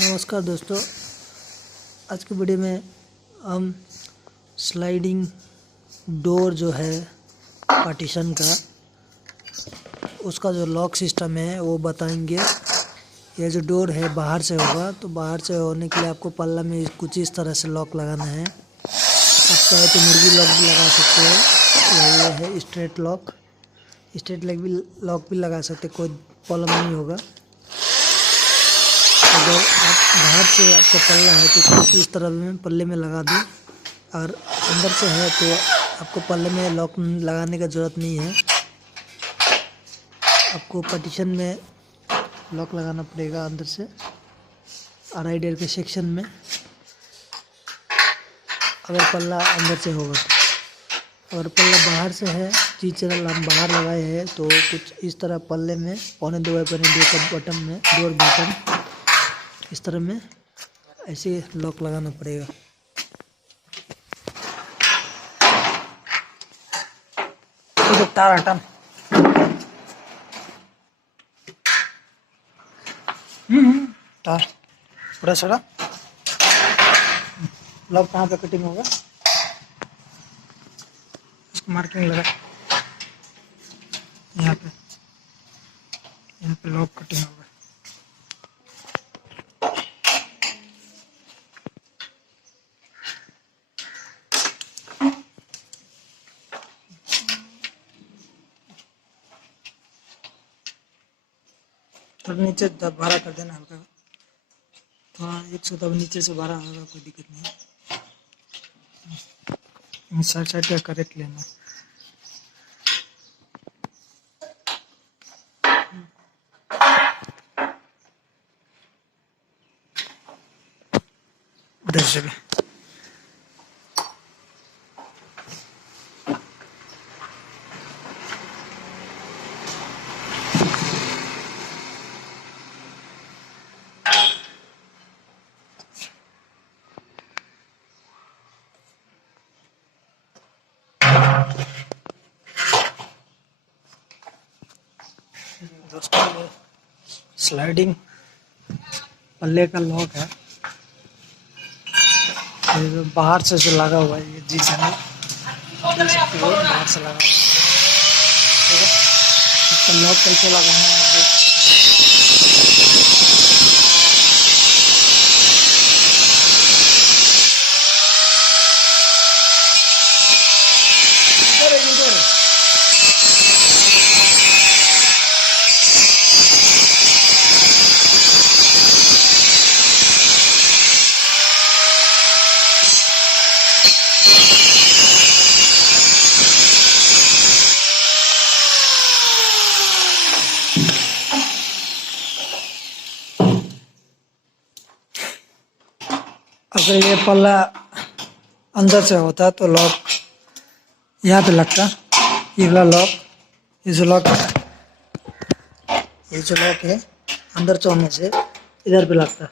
नमस्कार दोस्तों, आज की वीडियो में हम स्लाइडिंग डोर जो है पार्टीशन का, उसका जो लॉक सिस्टम है वो बताएंगे। ये जो डोर है बाहर से होगा, तो बाहर से होने के लिए आपको पल्ला में कुछ इस तरह से लॉक लगाना है। आप चाहे तो मुर्गी लॉक भी लगा सकते हो, या ये है स्ट्रेट लॉक, स्ट्रेट लॉक भी लगा सकते, कोई प्रॉब्लम नहीं होगा। अगर आप बाहर से आपको पल्ला है तो कुछ इस तरह में पल्ले में लगा दें, और अंदर से है तो आपको पल्ले में लॉक लगाने का ज़रूरत नहीं है। आपको पार्टीशन में लॉक लगाना पड़ेगा अंदर से, अढ़ाई डेढ़ के सेक्शन में, अगर पल्ला अंदर से होगा तो। अगर पल्ला बाहर से है, जी चैनल हम बाहर लगाए हैं, तो कुछ इस तरह पल्ले में पौने 2 का बटन में, डोर बटन इस तरह में ऐसे लॉक लगाना पड़ेगा। तो तार हटा, तार पूरा सड़ा। लॉक कहाँ पे कटिंग होगा, इसको मार्किंग लगा, यहाँ पे लॉक कटिंग होगा। थोड़ा नीचे बारह कर देना हल्का, थोड़ा 100 तब नीचे से 12 होगा, कोई दिक्कत नहीं। साइड का करेक्ट लेना। उधर से भी दोस्तों, ये स्लाइडिंग पल्ले का लॉक है, ये जो बाहर से जो लगा हुआ है, ये जी चैनल देख सकते हो, बाहर से लगा हुआ है। ठीक है, इसका लॉक कैसे लगाना है आप देख सकते हो। अगर ये पल्ला अंदर से होता तो लॉक यहाँ पे लगता, ये वाला लॉक, ये जो लॉक है अंदर से होने से इधर पे लगता,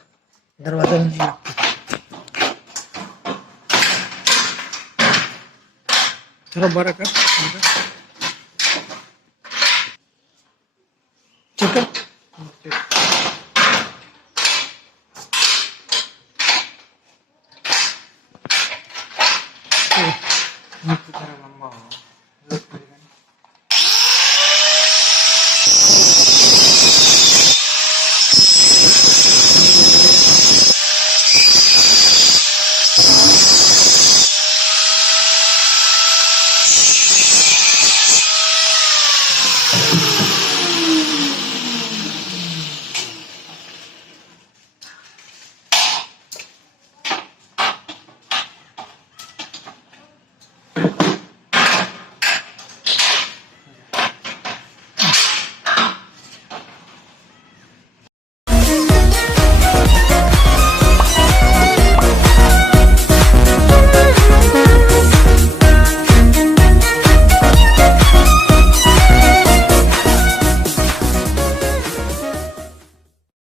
दरवाजा में नहीं लगता। थोड़ा बड़ा कर, ठीक है। लंबा हो